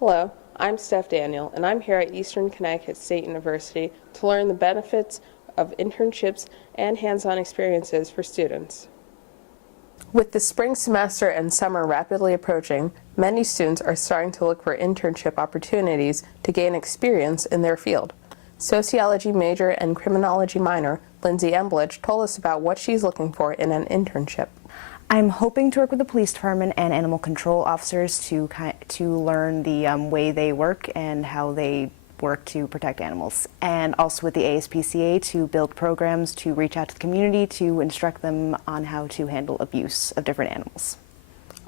Hello, I'm Steph Daniel, and I'm here at Eastern Connecticut State University to learn the benefits of internships and hands-on experiences for students. With the spring semester and summer rapidly approaching, many students are starting to look for internship opportunities to gain experience in their field. Sociology major and criminology minor Lindsay Emblich told us about what she's looking for in an internship. I'm hoping to work with the police department and animal control officers to learn the way they work and how they work to protect animals, and also with the ASPCA to build programs to reach out to the community to instruct them on how to handle abuse of different animals.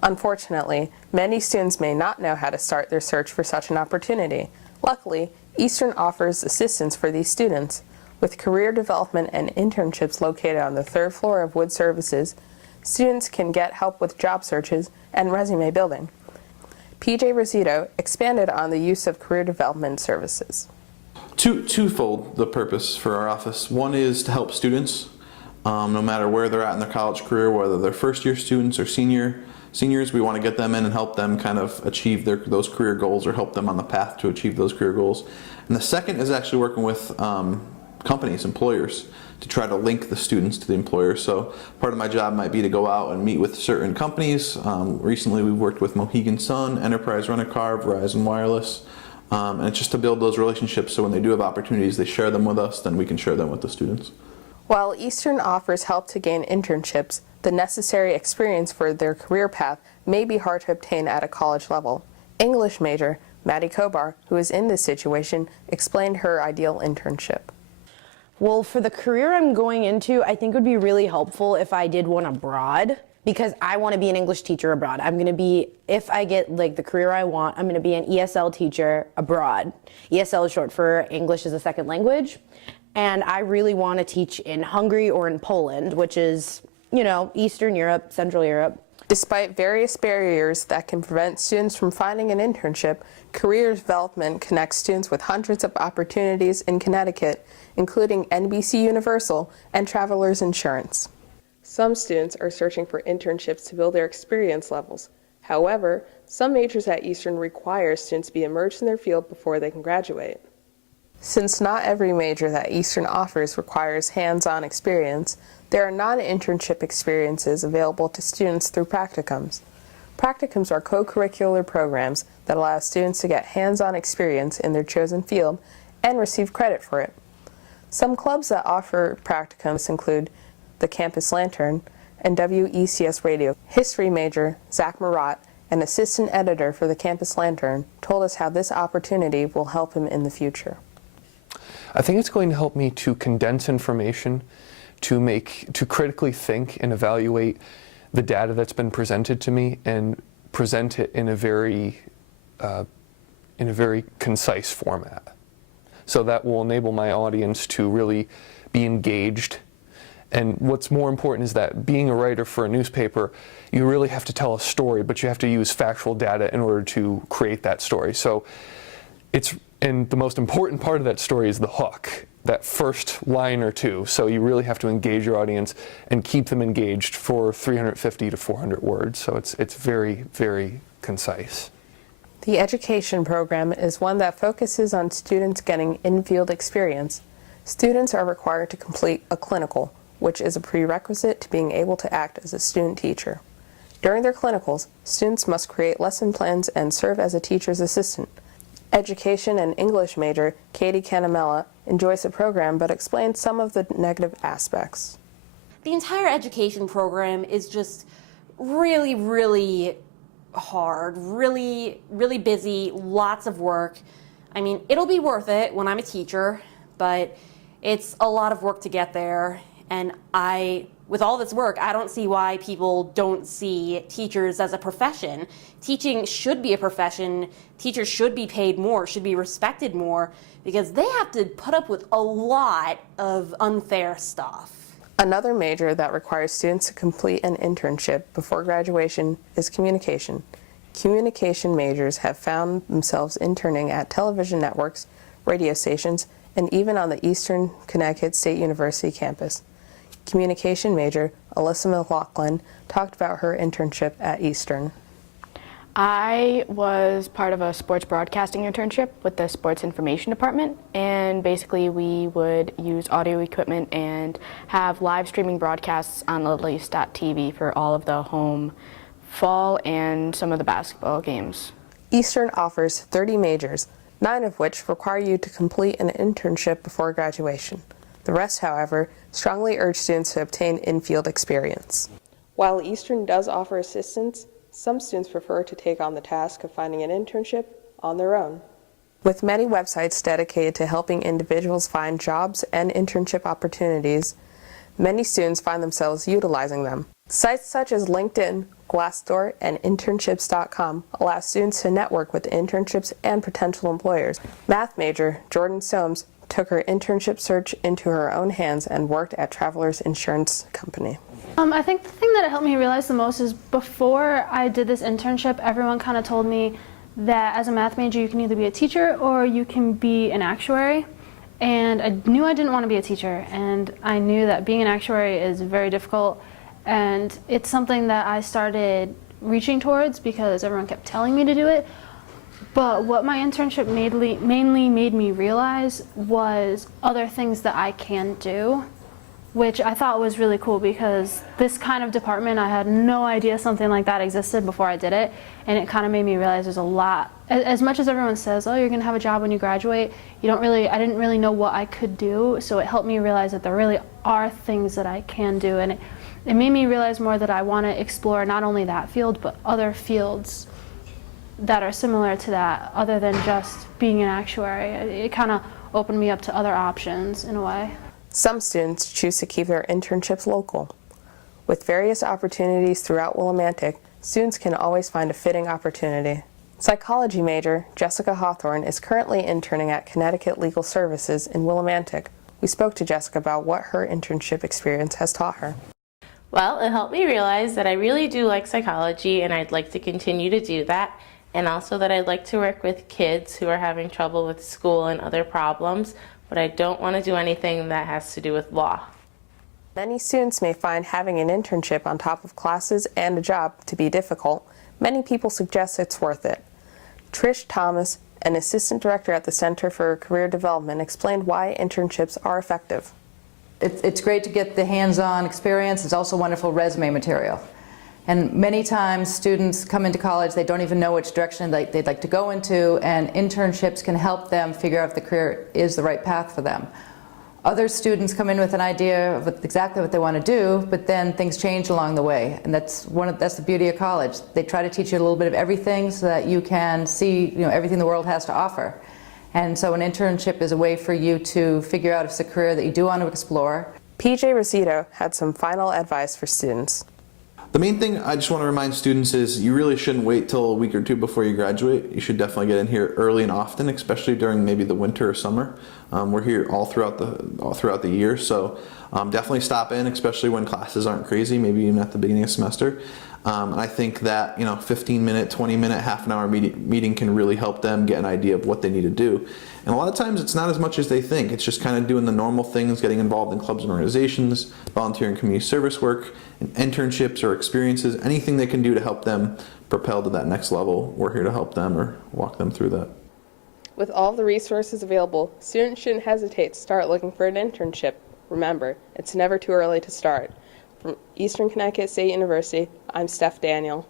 Unfortunately, many students may not know how to start their search for such an opportunity. Luckily, Eastern offers assistance for these students. With career development and internships located on the third floor of Wood Services, students can get help with job searches and resume building. PJ Rosito expanded on the use of career development services. Twofold the purpose for our office. One is to help students, no matter where they're at in their college career, whether they're first-year students or seniors. We want to get them in and help them kind of achieve those career goals, or help them on the path to achieve those career goals. And the second is actually working with companies, employers, to try to link the students to the employers. So part of my job might be to go out and meet with certain companies. Recently we've worked with Mohegan Sun, Enterprise Rent-A-Car, Verizon Wireless, and it's just to build those relationships so when they do have opportunities, they share them with us, then we can share them with the students. While Eastern offers help to gain internships, the necessary experience for their career path may be hard to obtain at a college level. English major Maddie Kobar, who is in this situation, explained her ideal internship. Well, for the career I'm going into, I think it would be really helpful if I did one abroad, because I want to be an English teacher abroad. I'm going to be, if I get like the career I want, I'm going to be an ESL teacher abroad. ESL is short for English as a Second Language. And I really want to teach in Hungary or in Poland, which is, you know, Eastern Europe, Central Europe. Despite various barriers that can prevent students from finding an internship, career development connects students with hundreds of opportunities in Connecticut, including NBC Universal and Travelers Insurance. Some students are searching for internships to build their experience levels. However, some majors at Eastern require students to be immersed in their field before they can graduate. Since not every major that Eastern offers requires hands-on experience, there are non-internship experiences available to students through practicums. Practicums are co-curricular programs that allow students to get hands-on experience in their chosen field and receive credit for it. Some clubs that offer practicums include the Campus Lantern and WECS Radio. History major Zach Marat, an assistant editor for the Campus Lantern, told us how this opportunity will help him in the future. I think it's going to help me to condense information, to critically think and evaluate the data that's been presented to me and present it in a very concise format. So that will enable my audience to really be engaged. And what's more important is that being a writer for a newspaper, you really have to tell a story, but you have to use factual data in order to create that story. So and the most important part of that story is the hook, that first line or two. So you really have to engage your audience and keep them engaged for 350 to 400 words. So it's very, very concise. The education program is one that focuses on students getting in-field experience. Students are required to complete a clinical, which is a prerequisite to being able to act as a student teacher. During their clinicals, students must create lesson plans and serve as a teacher's assistant. Education and English major Katie Canamella enjoys the program but explains some of the negative aspects. The entire education program is just really, really hard, really, really busy, lots of work. I mean, it'll be worth it when I'm a teacher, but it's a lot of work to get there. And with all this work, I don't see why people don't see teachers as a profession. Teaching should be a profession. Teachers should be paid more, should be respected more, because they have to put up with a lot of unfair stuff. Another major that requires students to complete an internship before graduation is communication. Communication majors have found themselves interning at television networks, radio stations, and even on the Eastern Connecticut State University campus. Communication major Alyssa McLaughlin talked about her internship at Eastern. I was part of a sports broadcasting internship with the sports information department, and basically we would use audio equipment and have live streaming broadcasts on LilyLeafs.tv for all of the home fall and some of the basketball games. Eastern offers 30 majors, 9 of which require you to complete an internship before graduation. The rest, however, strongly urge students to obtain in-field experience. While Eastern does offer assistance, some students prefer to take on the task of finding an internship on their own. With many websites dedicated to helping individuals find jobs and internship opportunities, many students find themselves utilizing them. Sites such as LinkedIn, Glassdoor, and Internships.com allow students to network with internships and potential employers. Math major Jordan Soames took her internship search into her own hands and worked at Travelers Insurance Company. I think the thing that helped me realize the most is before I did this internship, everyone kind of told me that as a math major you can either be a teacher or you can be an actuary. And I knew I didn't want to be a teacher, and I knew that being an actuary is very difficult, and it's something that I started reaching towards because everyone kept telling me to do it. But what my internship mainly made me realize was other things that I can do, which I thought was really cool because this kind of department, I had no idea something like that existed before I did it, and it kind of made me realize there's a lot. As much as everyone says, oh, you're going to have a job when you graduate, I didn't really know what I could do, so it helped me realize that there really are things that I can do, and it made me realize more that I want to explore not only that field, but other fields that are similar to that, other than just being an actuary. It kind of opened me up to other options in a way. Some students choose to keep their internships local. With various opportunities throughout Willimantic, students can always find a fitting opportunity. Psychology major Jessica Hawthorne is currently interning at Connecticut Legal Services in Willimantic. We spoke to Jessica about what her internship experience has taught her. Well, it helped me realize that I really do like psychology and I'd like to continue to do that, and also that I'd like to work with kids who are having trouble with school and other problems, but I don't want to do anything that has to do with law. Many students may find having an internship on top of classes and a job to be difficult. Many people suggest it's worth it. Trish Thomas, an assistant director at the Center for Career Development, explained why internships are effective. It's great to get the hands-on experience. It's also wonderful resume material. And many times students come into college, they don't even know which direction they'd like to go into, and internships can help them figure out if the career is the right path for them. Other students come in with an idea of exactly what they want to do, but then things change along the way, and that's the beauty of college. They try to teach you a little bit of everything so that you can see everything the world has to offer. And so an internship is a way for you to figure out if it's a career that you do want to explore. PJ Rosito had some final advice for students. The main thing I just want to remind students is you really shouldn't wait till a week or two before you graduate. You should definitely get in here early and often, especially during maybe the winter or summer. We're here all throughout the year, so definitely stop in, especially when classes aren't crazy, maybe even at the beginning of the semester. And I think that 15-minute, 20-minute, half-an-hour meeting can really help them get an idea of what they need to do. And a lot of times it's not as much as they think. It's just kind of doing the normal things, getting involved in clubs and organizations, volunteering community service work, and internships or experiences, anything they can do to help them propel to that next level. We're here to help them or walk them through that. With all the resources available, students shouldn't hesitate to start looking for an internship. Remember, it's never too early to start. From Eastern Connecticut State University, I'm Steph Daniel.